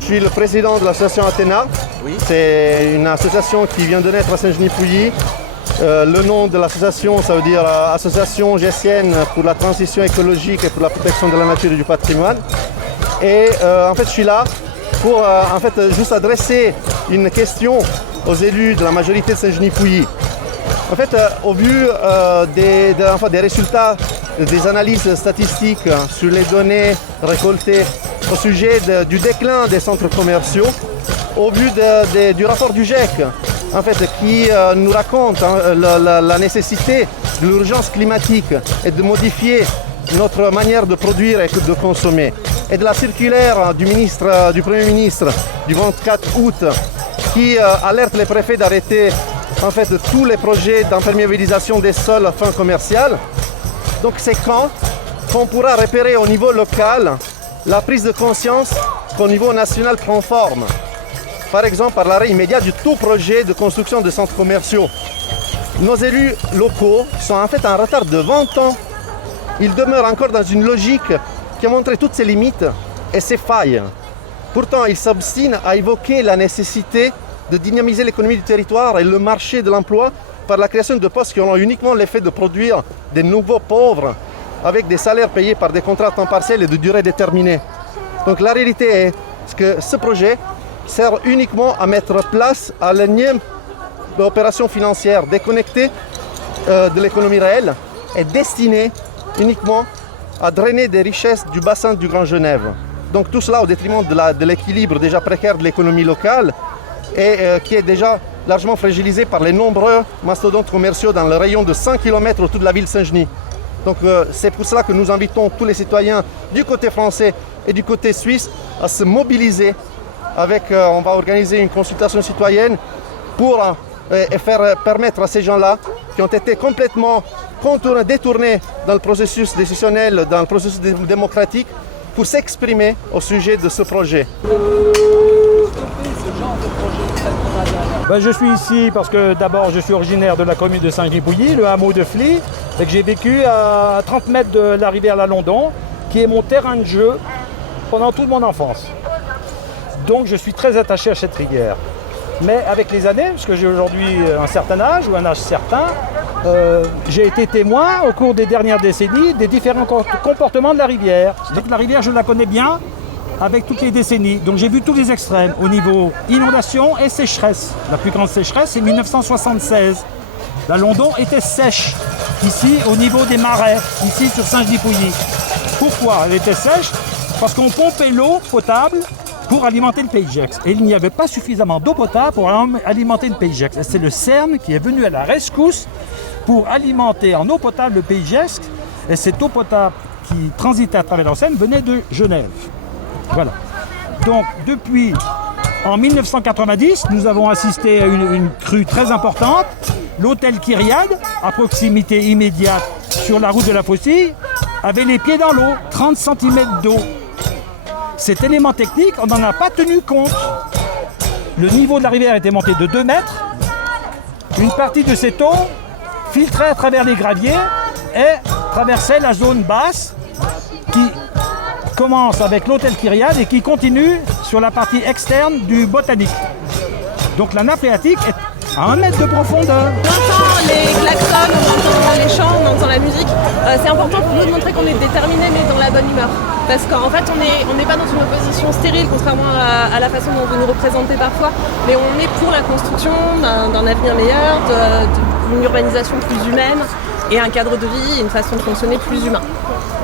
Je suis le président de l'association Athéna. Oui. C'est une association qui vient de naître à Saint-Genis-Pouilly. Le nom de l'association, ça veut dire Association Gessienne pour la transition écologique et pour la protection de la nature et du patrimoine. Et en fait, je suis là pour juste adresser une question aux élus de la majorité de Saint-Genis-Pouilly. En fait, au vu des résultats des analyses statistiques sur les données récoltées au sujet du déclin des centres commerciaux, au vu du rapport du GIEC, en fait, qui nous raconte la nécessité de l'urgence climatique et de modifier notre manière de produire et de consommer, et de la circulaire du Premier ministre du 24 août qui alerte les préfets d'arrêter en fait tous les projets d'imperméabilisation des sols à fin commerciale. Donc c'est quand qu'on pourra repérer au niveau local la prise de conscience qu'au niveau national prend forme. Par exemple, par l'arrêt immédiat de tout projet de construction de centres commerciaux. Nos élus locaux sont en fait en retard de 20 ans. Ils demeurent encore dans une logique qui a montré toutes ses limites et ses failles. Pourtant, ils s'obstinent à évoquer la nécessité de dynamiser l'économie du territoire et le marché de l'emploi par la création de postes qui auront uniquement l'effet de produire des nouveaux pauvres avec des salaires payés par des contrats à temps partiel et de durée déterminée. Donc la réalité est que ce projet sert uniquement à mettre place à l'énième opération financière déconnectée de l'économie réelle et destinée uniquement à drainer des richesses du bassin du Grand Genève. Donc tout cela au détriment de l'équilibre déjà précaire de l'économie locale et qui est déjà largement fragilisé par les nombreux mastodontes commerciaux dans le rayon de 100 km autour de la ville Saint-Genis. Donc c'est pour cela que nous invitons tous les citoyens du côté français et du côté suisse à se mobiliser on va organiser une consultation citoyenne pour permettre à ces gens-là qui ont été complètement détournés dans le processus décisionnel, dans le processus démocratique, pour s'exprimer au sujet de ce projet. Je suis ici parce que d'abord je suis originaire de la commune de Saint-Genis-Pouilly, le hameau de Fly, et que j'ai vécu à 30 mètres de la rivière La London, qui est mon terrain de jeu pendant toute mon enfance. Donc je suis très attaché à cette rivière. Mais avec les années, parce que j'ai aujourd'hui un certain âge, ou un âge certain, j'ai été témoin au cours des dernières décennies des différents comportements de la rivière. Donc la rivière, je la connais bien avec toutes les décennies. Donc j'ai vu tous les extrêmes au niveau inondation et sécheresse. La plus grande sécheresse, c'est 1976. La London était sèche, ici au niveau des marais, ici sur Saint-Genis-Pouilly. Pourquoi elle était sèche? Parce qu'on pompait l'eau potable pour alimenter le Pays Gex. Et il n'y avait pas suffisamment d'eau potable pour alimenter le Pays Gex. Et c'est le CERN qui est venu à la rescousse pour alimenter en eau potable le Pays Gex. Et cette eau potable qui transitait à travers la Seine venait de Genève. Voilà. Donc depuis en 1990, nous avons assisté à une crue très importante. L'hôtel Kyriade, à proximité immédiate sur la route de la Faucille, avait les pieds dans l'eau, 30 cm d'eau. Cet élément technique, on n'en a pas tenu compte. Le niveau de la rivière était monté de 2 mètres. Une partie de cette eau filtrait à travers les graviers et traversait la zone basse qui commence avec l'hôtel Kyriade et qui continue sur la partie externe du botanique. Donc la nappe phréatique est à 1 mètre de profondeur. On entend les klaxons, on entend les chants, on entend la musique. C'est important pour nous de montrer qu'on est déterminé mais dans la bonne humeur. Parce qu'en fait on n'est pas dans une opposition stérile, contrairement à la façon dont vous nous représentez parfois, mais on est pour la construction d'un avenir meilleur, d'une urbanisation plus humaine et un cadre de vie et une façon de fonctionner plus humain.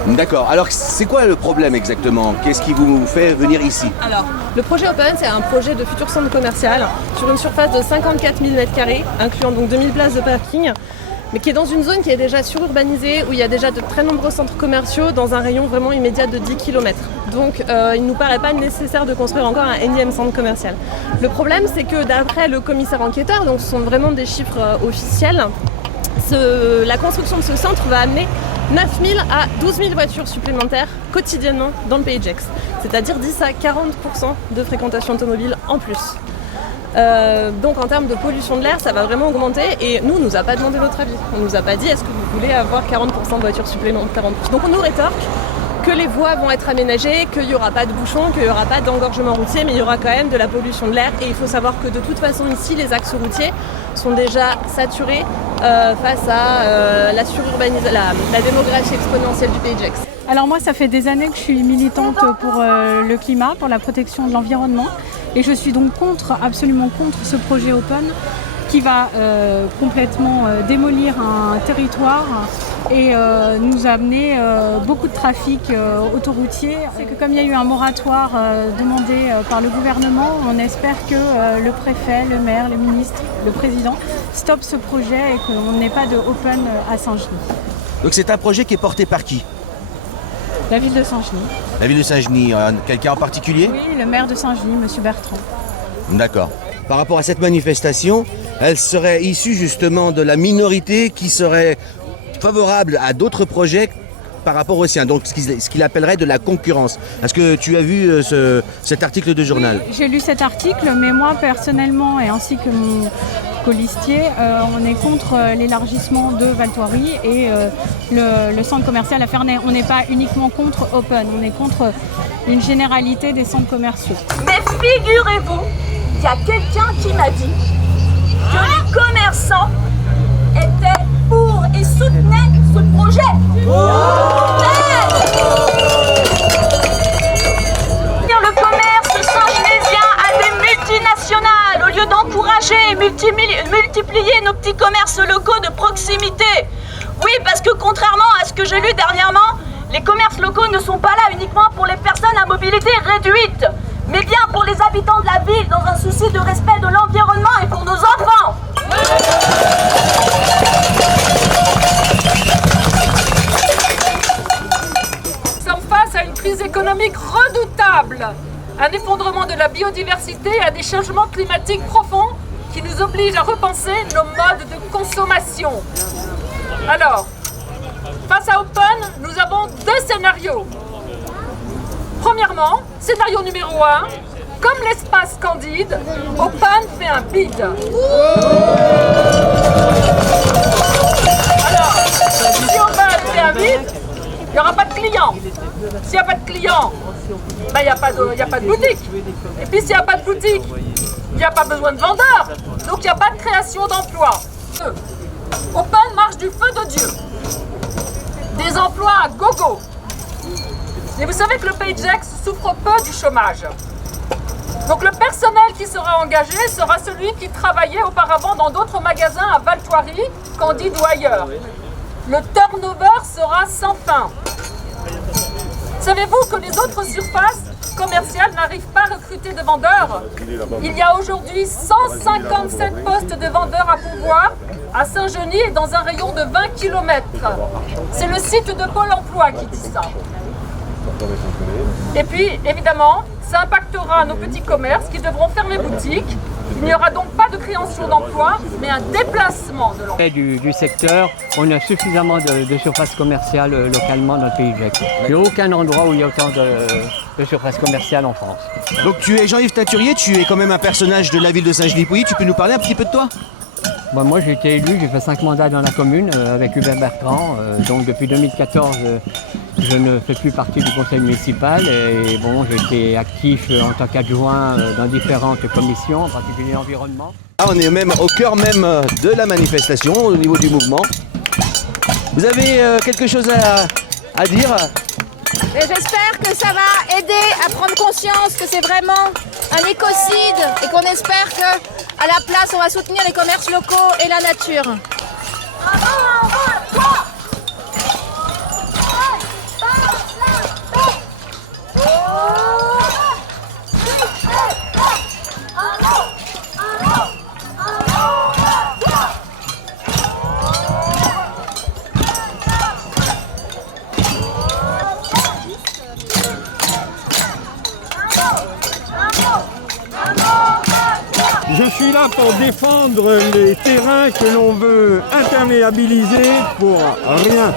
D'accord. Alors, c'est quoi le problème exactement? Qu'est-ce qui vous fait venir ici? Alors, le projet Open, c'est un projet de futur centre commercial sur une surface de 54 000 m², incluant donc 2000 places de parking, mais qui est dans une zone qui est déjà sururbanisée, où il y a déjà de très nombreux centres commerciaux dans un rayon vraiment immédiat de 10 km. Donc il ne nous paraît pas nécessaire de construire encore un énième centre commercial. Le problème, c'est que d'après le commissaire enquêteur, donc ce sont vraiment des chiffres officiels, la construction de ce centre va amener 9 000 à 12 000 voitures supplémentaires quotidiennement dans le pays de Gex. C'est-à-dire 10 à 40% de fréquentation automobile en plus. Donc en termes de pollution de l'air, ça va vraiment augmenter et nous, on ne nous a pas demandé notre avis. On ne nous a pas dit est-ce que vous voulez avoir 40% de voitures supplémentaires en plus. Donc on nous rétorque que les voies vont être aménagées, qu'il n'y aura pas de bouchons, qu'il n'y aura pas d'engorgement routier, mais il y aura quand même de la pollution de l'air. Et il faut savoir que de toute façon ici, les axes routiers sont déjà saturés face à la démographie exponentielle du pays de Gex. Alors moi, ça fait des années que je suis militante pour le climat, pour la protection de l'environnement. Et je suis donc absolument contre ce projet Open qui va complètement démolir un territoire et nous amener beaucoup de trafic autoroutier. C'est que comme il y a eu un moratoire demandé par le gouvernement, on espère que le préfet, le maire, le ministre, le président stoppent ce projet et qu'on n'ait pas de Open à Saint-Genis. Donc c'est un projet qui est porté par qui? La ville de Saint-Genis. La ville de Saint-Genis, quelqu'un en particulier? Oui, le maire de Saint-Genis, M. Bertrand. D'accord. Par rapport à cette manifestation, elle serait issue justement de la minorité qui serait favorable à d'autres projets par rapport aux siens, donc ce qu'il appellerait de la concurrence. Est-ce que tu as vu cet article de journal? Oui, j'ai lu cet article, mais moi personnellement, et ainsi que mon colistier, on est contre l'élargissement de Val Thoiry et le centre commercial à Ferney. On n'est pas uniquement contre Open, on est contre une généralité des centres commerciaux. Mais figurez-vous, il y a quelqu'un qui m'a dit que les commerçants étaient pour et soutenaient ce projet. Le commerce saint-genésien a des multinationales au lieu d'encourager et multiplier nos petits commerces locaux de proximité. Oui, parce que contrairement à ce que j'ai lu dernièrement, les commerces locaux ne sont pas là uniquement pour les personnes à mobilité réduite, mais bien pour les habitants de la ville dans un souci de respect de l'environnement et pour nos enfants. Nous sommes face à une crise économique redoutable, un effondrement de la biodiversité et à des changements climatiques profonds qui nous obligent à repenser nos modes de consommation. Alors, face à Open, nous avons deux scénarios. Premièrement, scénario numéro 1, comme l'espace Candide, Open fait un bid. Alors, si Open fait un bid, il n'y aura pas de clients. S'il n'y a pas de clients, ben, il n'y a pas de boutique. Et puis s'il n'y a pas de boutique, il n'y a pas besoin de vendeurs. Donc il n'y a pas de création d'emplois. Open marche du feu de Dieu. Des emplois à gogo. Et vous savez que le pays de Gex souffre peu du chômage. Donc le personnel qui sera engagé sera celui qui travaillait auparavant dans d'autres magasins à Val Thoiry, Candide ou ailleurs. Le turnover sera sans fin. Savez-vous que les autres surfaces commerciales n'arrivent pas à recruter de vendeurs? Il y a aujourd'hui 157 postes de vendeurs à pourvoir à Saint-Genis et dans un rayon de 20 km. C'est le site de Pôle emploi qui dit ça. Et puis, évidemment, ça impactera nos petits commerces qui devront fermer boutique. Il n'y aura donc pas de création d'emploi, mais un déplacement de l'emploi. Du secteur, on a suffisamment de surface commerciale localement dans le pays de Gex. Il n'y a aucun endroit où il y a autant de surface commerciale en France. Donc tu es Jean-Yves Teinturier, tu es quand même un personnage de la ville de Saint-Genis-Pouilly, tu peux nous parler un petit peu de toi? Moi j'ai été élu, j'ai fait 5 mandats dans la commune avec Hubert Bertrand. Donc depuis 2014, je ne fais plus partie du conseil municipal et bon, j'étais actif en tant qu'adjoint dans différentes commissions, en particulier l'environnement. Ah, on est même au cœur même de la manifestation, au niveau du mouvement. Vous avez quelque chose à dire? J'espère que ça va aider à prendre conscience que c'est vraiment un écocide et qu'on espère qu'à la place, on va soutenir les commerces locaux et la nature. Je suis là pour défendre les terrains que l'on veut imperméabiliser pour rien,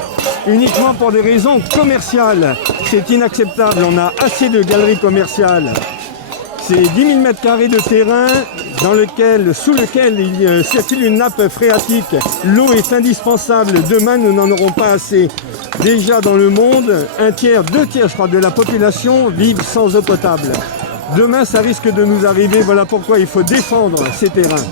uniquement pour des raisons commerciales. C'est inacceptable, on a assez de galeries commerciales. C'est 10 000 m² de terrain sous lequel il circule une nappe phréatique. L'eau est indispensable, demain nous n'en aurons pas assez. Déjà dans le monde, 2 tiers je crois de la population vivent sans eau potable. Demain ça risque de nous arriver, voilà pourquoi il faut défendre ces terrains.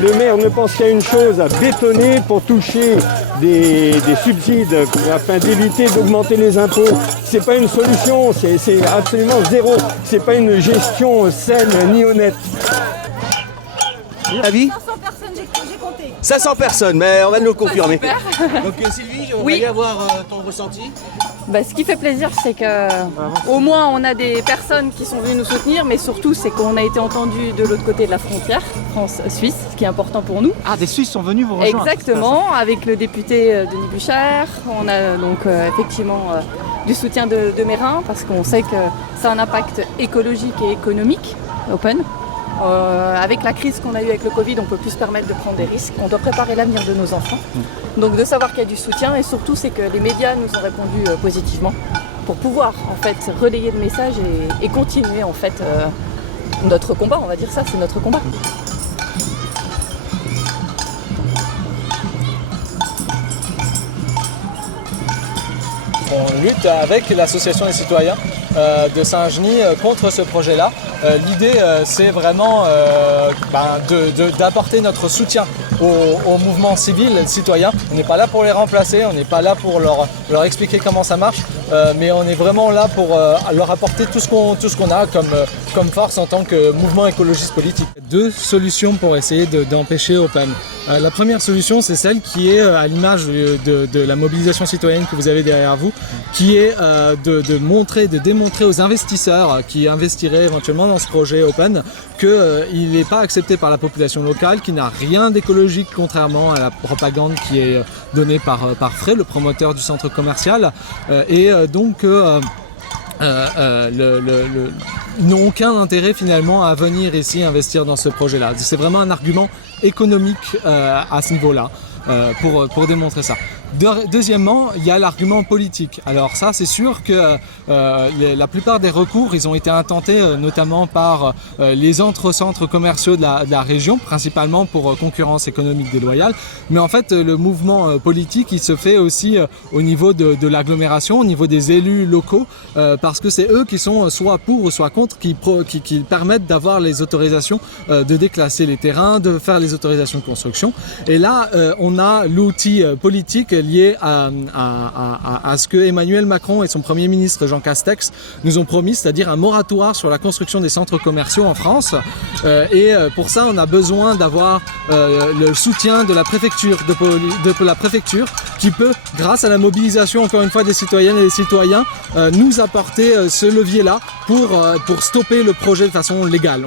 Le maire ne pense qu'à une chose, à bétonner pour toucher des subsides afin d'éviter d'augmenter les impôts. C'est pas une solution, c'est absolument zéro. C'est pas une gestion saine ni honnête. Avis 500 personnes, j'ai compté. 500 personnes, mais on va nous le confirmer. Donc Sylvie, on va Oui. y avoir ton ressenti. Ce qui fait plaisir, c'est que au moins on a des personnes qui sont venues nous soutenir, mais surtout c'est qu'on a été entendus de l'autre côté de la frontière, France-Suisse, ce qui est important pour nous. Ah, des Suisses sont venus vous rejoindre. Exactement, avec le député Denis Buchard. On a donc effectivement du soutien de Mérin, parce qu'on sait que ça a un impact écologique et économique, Open. Avec la crise qu'on a eue avec le Covid, on ne peut plus se permettre de prendre des risques. On doit préparer l'avenir de nos enfants. Donc de savoir qu'il y a du soutien, et surtout c'est que les médias nous ont répondu positivement pour pouvoir en fait relayer le message et continuer en fait notre combat, on va dire ça, c'est notre combat. On lutte avec l'association des citoyens de Saint-Genis contre ce projet-là. L'idée, c'est vraiment d'apporter notre soutien au mouvement civil citoyen. On n'est pas là pour les remplacer, on n'est pas là pour leur expliquer comment ça marche, mais on est vraiment là pour leur apporter tout ce qu'on a comme force en tant que mouvement écologiste politique. Deux solutions pour essayer d'empêcher Open. La première solution, c'est celle qui est à l'image de la mobilisation citoyenne que vous avez derrière vous, qui est de démontrer aux investisseurs qui investiraient éventuellement dans ce projet Open qu'il n'est pas accepté par la population locale, qu'il n'a rien d'écologique contrairement à la propagande qui est donnée par Frey, le promoteur du centre commercial, et donc n'ont aucun intérêt finalement à venir ici investir dans ce projet-là. C'est vraiment un argument économique à ce niveau-là pour démontrer ça. Deuxièmement, il y a l'argument politique. Alors ça, c'est sûr que la plupart des recours, ils ont été intentés notamment par les centres commerciaux de la région, principalement pour concurrence économique déloyale. Mais en fait, le mouvement politique, il se fait aussi au niveau de l'agglomération, au niveau des élus locaux, parce que c'est eux qui sont soit pour ou soit contre, qui permettent d'avoir les autorisations de déclasser les terrains, de faire les autorisations de construction. Et là, on a l'outil politique lié à ce que Emmanuel Macron et son Premier ministre Jean Castex nous ont promis, c'est-à-dire un moratoire sur la construction des centres commerciaux en France. Et pour ça, on a besoin d'avoir le soutien de la préfecture, de la préfecture, qui peut, grâce à la mobilisation encore une fois des citoyennes et des citoyens, nous apporter ce levier-là pour stopper le projet de façon légale.